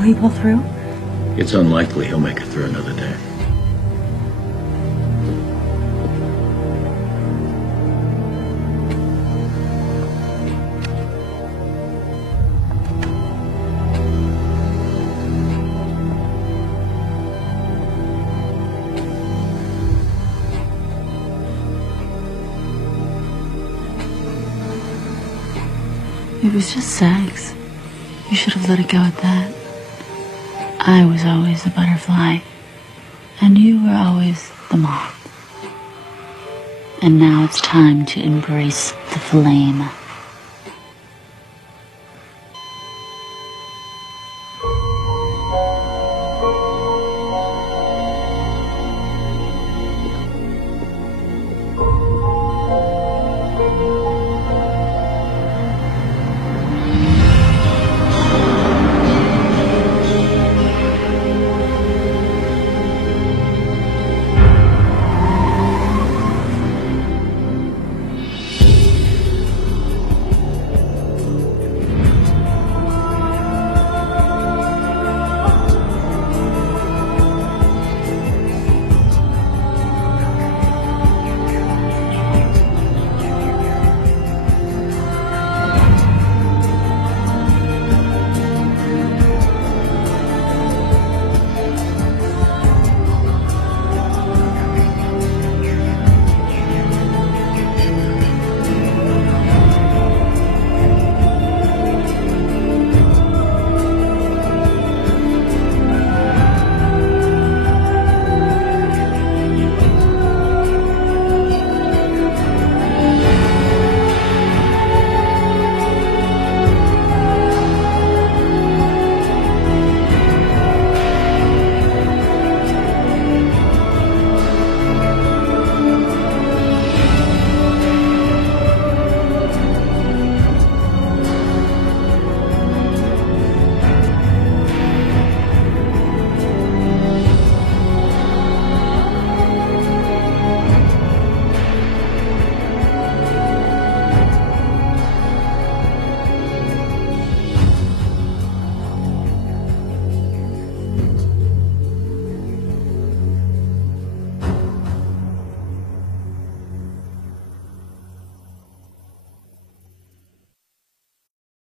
Will he pull through? It's unlikely he'll make it through another day. It was just sex. You should have let it go at that. I was always the butterfly, and you were always the moth. And now it's time to embrace the flame.